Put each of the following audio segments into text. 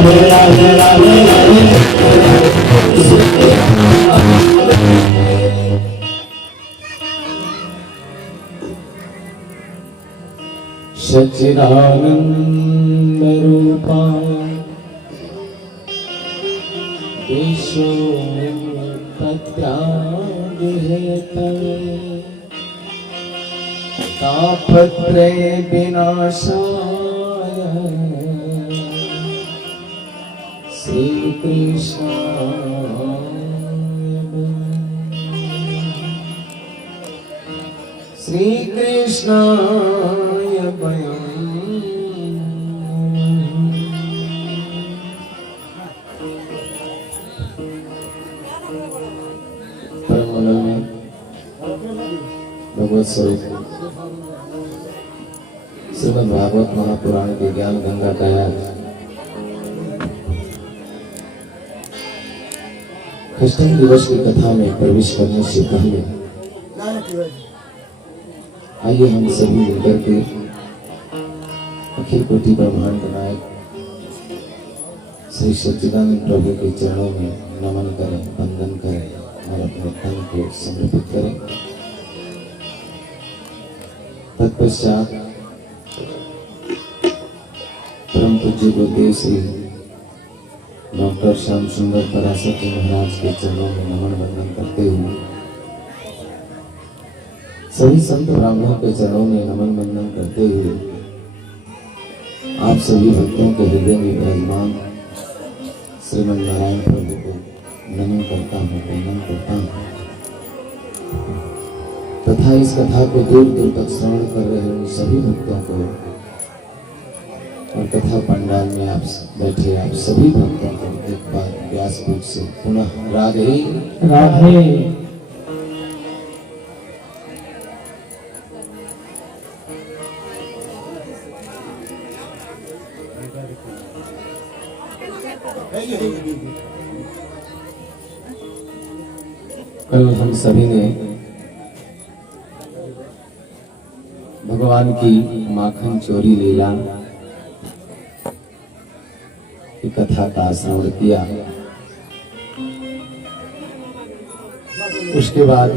राधे राधे राधे राधे राधे। सच्चिदानंद रूपा विश्वोत्पत्त्यादिहेतवे तापत्रय विनाशाय श्री कृष्णाय वयम् भगवत स्वरूप श्रीमद् भागवत महापुराण के ज्ञान गंगा का क्रिश्चियन दिवस की कथा में प्रवेश करने से पहले आइए हम सभी मिलकर के अखिल कोटि ब्रह्मांड नायक श्री सच्चिदानंद प्रभु के चरणों में नमन करें, वंदन करें और अपने तन को समर्पित करें। तत्पश्चात परम पूज्य गुरुदेव श्री डॉक्टर श्याम सुंदर पराशर जी महाराज के चरणों में नमन वंदन करते हुए सभी संत ब्राह्मणों के चरणों में नमन वंदन करते हुए आप सभी भक्तों के हृदय में विराजमान श्रीमन नारायण प्रभु को नमन करता हूँ, वंदन करता हूँ तथा इस कथा को दूर दूर तक श्रवण कर रहे उन सभी भक्तों को और कथा पंडाल में आप बैठे आप सभी भक्तों को एक बार व्यासपीठ से पुनः राधे राधे। कल हम सभी ने भगवान की माखन चोरी लीला की कथा का श्रवण किया। उसके बाद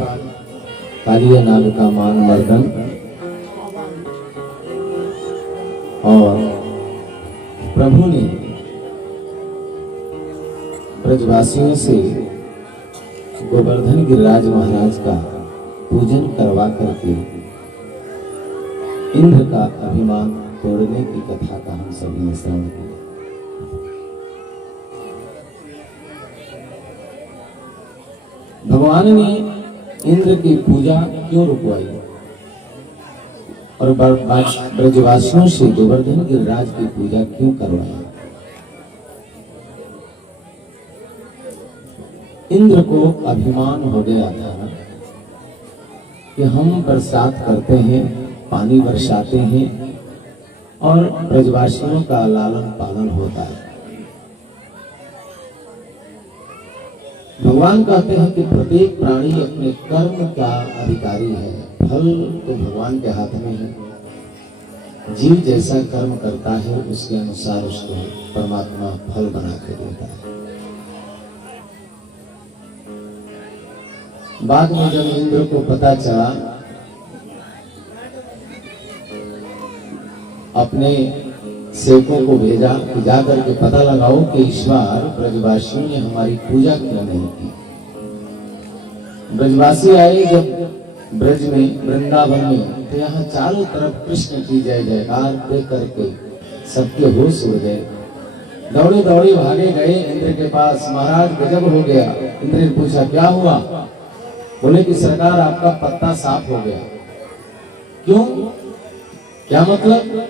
कालिया नाग का मान मर्दन और प्रभु ने ब्रजवासियों से गोवर्धन गिरिराज महाराज का पूजन करवा करके इंद्र का अभिमान तोड़ने की कथा का हम सभी ने श्रवण किया। भगवान ने इंद्र की पूजा क्यों रुकवाई और ब्रजवासियों से गोवर्धन गिरिराज की पूजा क्यों करवाई? इंद्र को अभिमान हो गया था कि हम बरसात करते हैं, पानी बरसाते हैं और ब्रजवासियों का लालन पालन होता है। भगवान कहते हैं कि प्रत्येक प्राणी अपने कर्म का अधिकारी है, फल तो भगवान के हाथ में है। जीव जैसा कर्म करता है उसके अनुसार उसको परमात्मा फल बना के देता है। बाद में जब इंद्र को पता चला, अपने सेवकों को भेजा कि जाकर के पता लगाओ कि ईश्वर ब्रजवासियों ने हमारी पूजा क्यों नहीं की। ब्रजवासी आए जब ब्रज में, वृंदावन में, तो यहाँ चारों तरफ कृष्ण की जय जयकार देख करके सबके होश उड़ गए। दौड़े दौड़े भागे गए इंद्र के पास। महाराज गजब हो गया। इंद्र ने पूछा क्या हुआ? बोले कि सरकार आपका पत्ता साफ हो गया। क्यों? क्या मतलब?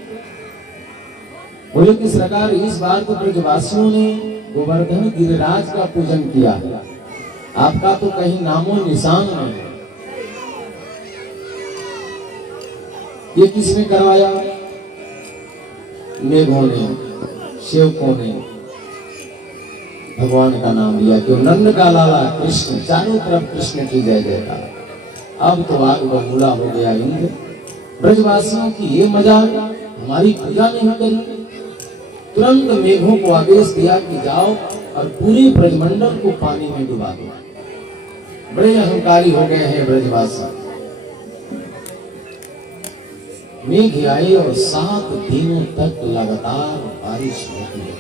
बोले कि सरकार इस बार तो ब्रजवासियों ने गोवर्धन गिरिराज का पूजन किया, आपका तो कहीं नामो निशान नहीं। ये किसने करवाया? मेघों ने, सेवकों ने भगवान का नाम लिया कि नंद का लाला कृष्ण, चारों तरफ कृष्ण की जय जयकार। अब तो आग बबूला हो गया इंद्र। ब्रजवासियों की ये मजाक, हमारी पूजा नहीं करी। तुरंत मेघों को आदेश दिया कि जाओ और पूरे ब्रजमंडल को पानी में डुबा दो। बड़े अहंकारी हो गए हैं ब्रजवासी। मेघ आई और 7 दिनों तक लगातार बारिश होती रही।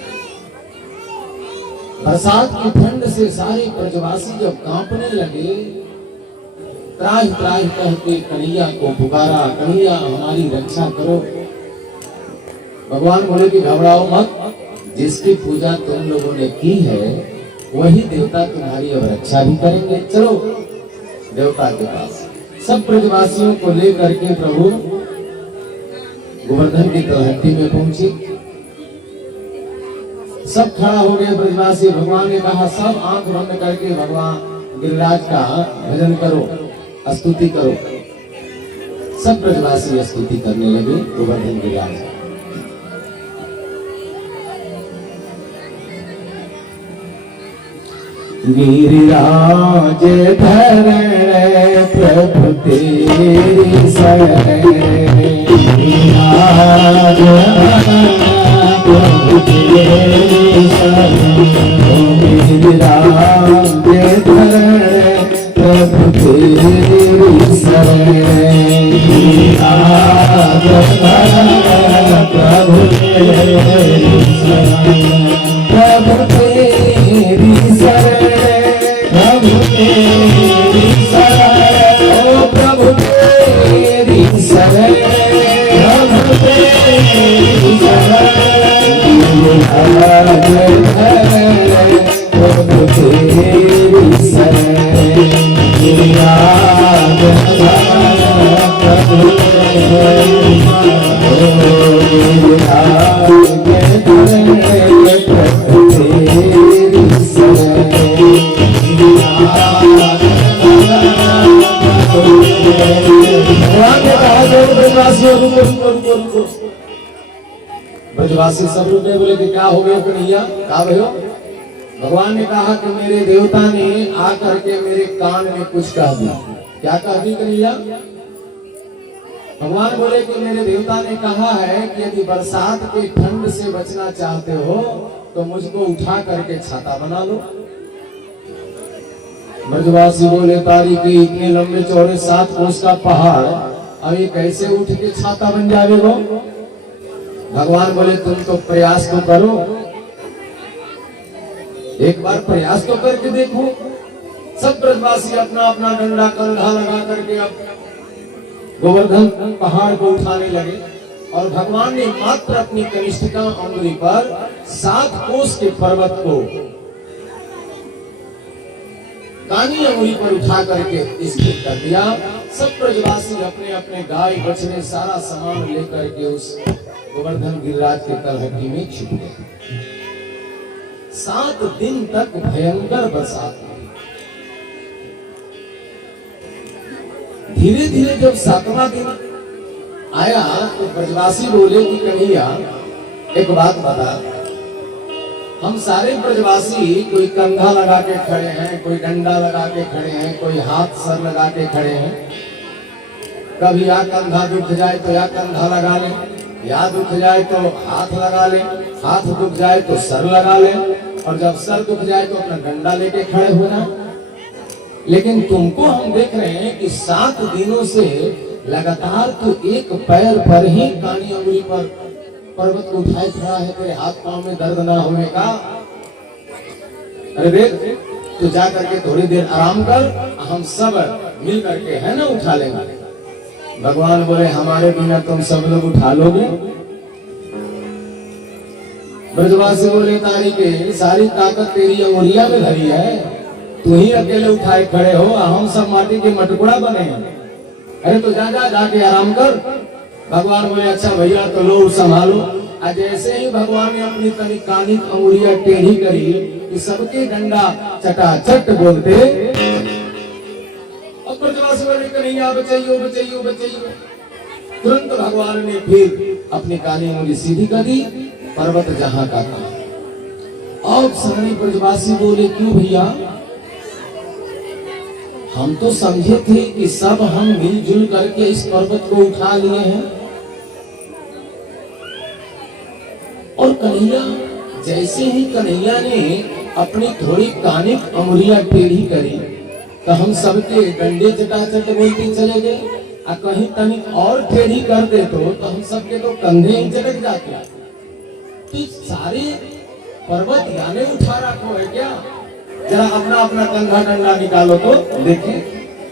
बरसात की ठंड से सारे ब्रजवासी जब कांपने लगे, त्राहि त्राहि कहते कन्हैया को पुकारा, कन्हैया हमारी रक्षा करो। भगवान बोले कि घबराओ मत, जिसकी पूजा तुम लोगों ने की है वही देवता तुम्हारी अब रक्षा भी करेंगे। चलो देवता के पास। सब ब्रजवासियों को लेकर के प्रभु गोवर्धन की तलहटी में पहुंचे। सब खड़ा हो गए ब्रजवासी। भगवान ने कहा सब आंख बंद करके भगवान गिरिराज का भजन करो, स्तुति करो। सब ब्रजवासी स्तुति करने लगे गोवर्धन गिरिराज। गिरिराज धरण प्रभु तेरी शरण, गिरिराज प्रभु तेरी शरण, गिरिराज धरण प्रभु तेरी शरण, गिरिराज धरण प्रभु तेरी शरण, प्रभु तेरी शरण, प्रभु तेरी शरण, ओ प्रभु तेरी शरण, प्रभु तेरी शरण, गिरिराज धरण प्रभु तेरी शरण, गिरिराज धरण प्रभु तेरी शरण, गिरिराज धरण प्रभु तेरी शरण। ब्रजवासी सब रुके, बोले कि क्या हो गया कन्हैया, क्या भयो? भगवान ने कहा कि मेरे देवता ने आकर के मेरे कान में कुछ कह दिया। क्या कह दी कन्हैया? भगवान बोले कि मेरे देवता ने कहा है कि यदि बरसात के ठंड से बचना चाहते हो तो मुझको उठा करके छाता बना लो। ब्रजवासी बोले तारी की इतने लंबे चौड़े 7 कोस का पहाड़, अब ये कैसे उठ के छाता बन जाएगा? भगवान बोले तुम तो प्रयास तो करो, एक बार प्रयास तो करके देखो। सब ब्रजवासी अपना अपना डंडा कंधा लगा करके अब गोवर्धन पहाड़ को उठाने लगे और भगवान ने मात्र अपनी कनिष्ठिका अंगुली पर 7 कोस के पर्वत को कानी अंगुली पर उठा करके स्थिर कर दिया। सब ब्रजवासी अपने अपने गाय बछड़े सारा सामान लेकर के उस गोवर्धन गिरिराज के तलहटी में छिप गए। 7 दिन तक भयंकर बरसात हुई। धीरे धीरे जब 7वां दिन आया तो ब्रजवासी बोले कि कन्हैया एक बात बता, हम सारे ब्रजवासी कोई कंधा लगा के खड़े हैं, कोई डंडा लगा के खड़े हैं, कोई हाथ सर लगा के खड़े हैं। कभी या कंधा दुख जाए तो या कंधा लगा ले, या दुख जाए तो हाथ लगा ले, हाथ दुख जाए तो सर लगा ले, और जब सर दुख जाए तो अपना डंडा लेके खड़े होना। लेकिन तुमको हम देख रहे हैं कि 7 दिनों से लगातार तो एक पैर पर ही कानी अंगुली पर पर्वत को उठाए खड़ा है, तेरे हाथ पांव में दर्द ना होने का। अरे देख तू जा करके थोड़ी देर आराम कर, हम सब मिल करके है ना उठा लेंगे। भगवान बोले हमारे बिना तुम सब लोग उठा लोगे? ब्रजवासी बोले तारी के सारी ताकत तेरी अंगुलिया में धरी है, तू ही अकेले उठाए खड़े हो, हम सब माटी के मटकुड़ा बने हैं। अरे तो जा जा जाके आराम कर। भगवान बोले अच्छा भैया तो लो संभालो। आज जैसे ही भगवान ने अपनी कानी अंगुलियां टेढ़ी करी कि सबके डंडा चटाचट बोलते, अब ब्रजवासी बोले कन्हैया बचाइयो बचाइयो बचाइयो। तुरंत भगवान ने फिर अपनी कानी अंगुली सीधी कर दी, पर्वत जहां का था। और सारे ब्रजवासी बोले क्यों भैया, हम तो समझे थे कि सब हम मिलजुल करके इस पर्वत को उठा लिए हैं। और कन्हैया जैसे ही कन्हैया ने अपनी थोड़ी कानिक अंगुलियां टेढ़ी करी तो हम सबके डंडे चटाचट बोलते चले गए। और कहीं तनी और टेढ़ी कर दे तो हम सबके तो कंधे ही चटक जाते। तो सारे पर्वत याने उठा रखो है क्या? जरा अपना अपना कंधा डंडा निकालो तो देखें।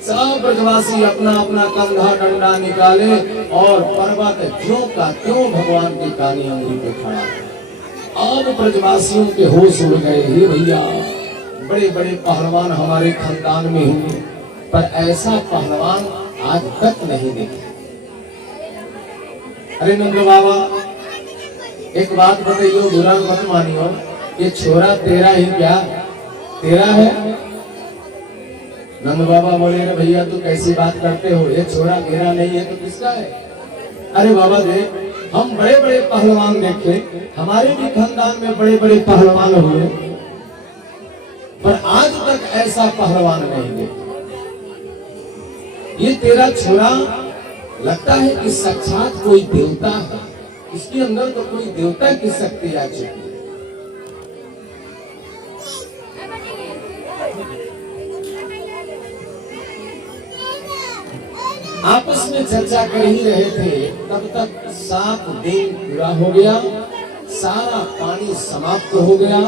सब ब्रजवासी अपना अपना कंधा डंडा निकाले और पर्वत ज्यों का त्यों भगवान की कानी अंगुली पे खड़ा। अब ब्रजवासियों के होश उड़ गए। हे भैया, बड़े बड़े पहलवान हमारे खानदान में हुए, पर ऐसा पहलवान आज तक नहीं देखे। अरे नंद बाबा, एक बात बताइयो, बुरा मत मानियो, ये छोरा तेरा ही क्या? तेरा है? नंद बाबा बोले, रे भैया तू कैसी बात करते हो, ये छोरा मेरा नहीं है तो किसका है? अरे बाबा देख, हम बड़े बड़े पहलवान देखे, हमारे भी खानदान में बड़े बड़े पहलवान हुए, पर आज तक ऐसा पहलवान नहीं देखे। ये तेरा छोरा लगता है कि साक्षात कोई देवता है, इसके अंदर तो कोई देवता की शक्ति आ चुकी है। आपस में चर्चा कर ही रहे थे, तब तक 7 दिन पूरा हो गया, सारा पानी समाप्त हो गया,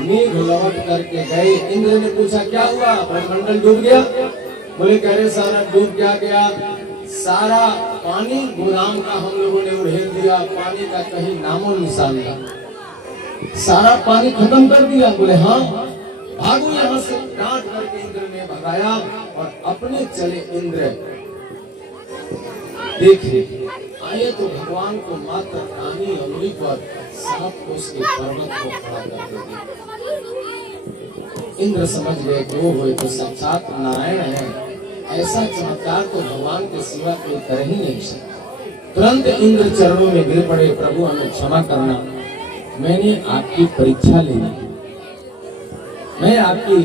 मेघ लौट करके गए। इंद्र ने पूछा क्या हुआ, ब्रह्मंडल डूब गया? बोले कह रहे सारा डूब क्या गया, सारा पानी गोदाम का हम लोगों ने उड़ेल दिया, पानी का कहीं नामो निशान नहीं, सारा पानी खत्म कर दिया। बोले हाँ, भागो यहाँ से। डांट करके इंद्र ने भगाया और अपने चले इंद्र। देखिए आए तो भगवान को मात्र कानी अंगुली पर 7 कोस के पर्वत को खड़ा कर दिया। इंद्र समझ गए कि वो तो साक्षात नारायण है, ऐसा चमत्कार तो भगवान के सिवा कोई कर ही नहीं सकता। तुरंत इंद्र चरणों में गिर पड़े, प्रभु हमें क्षमा करना, मैंने आपकी परीक्षा ली, मैं आपकी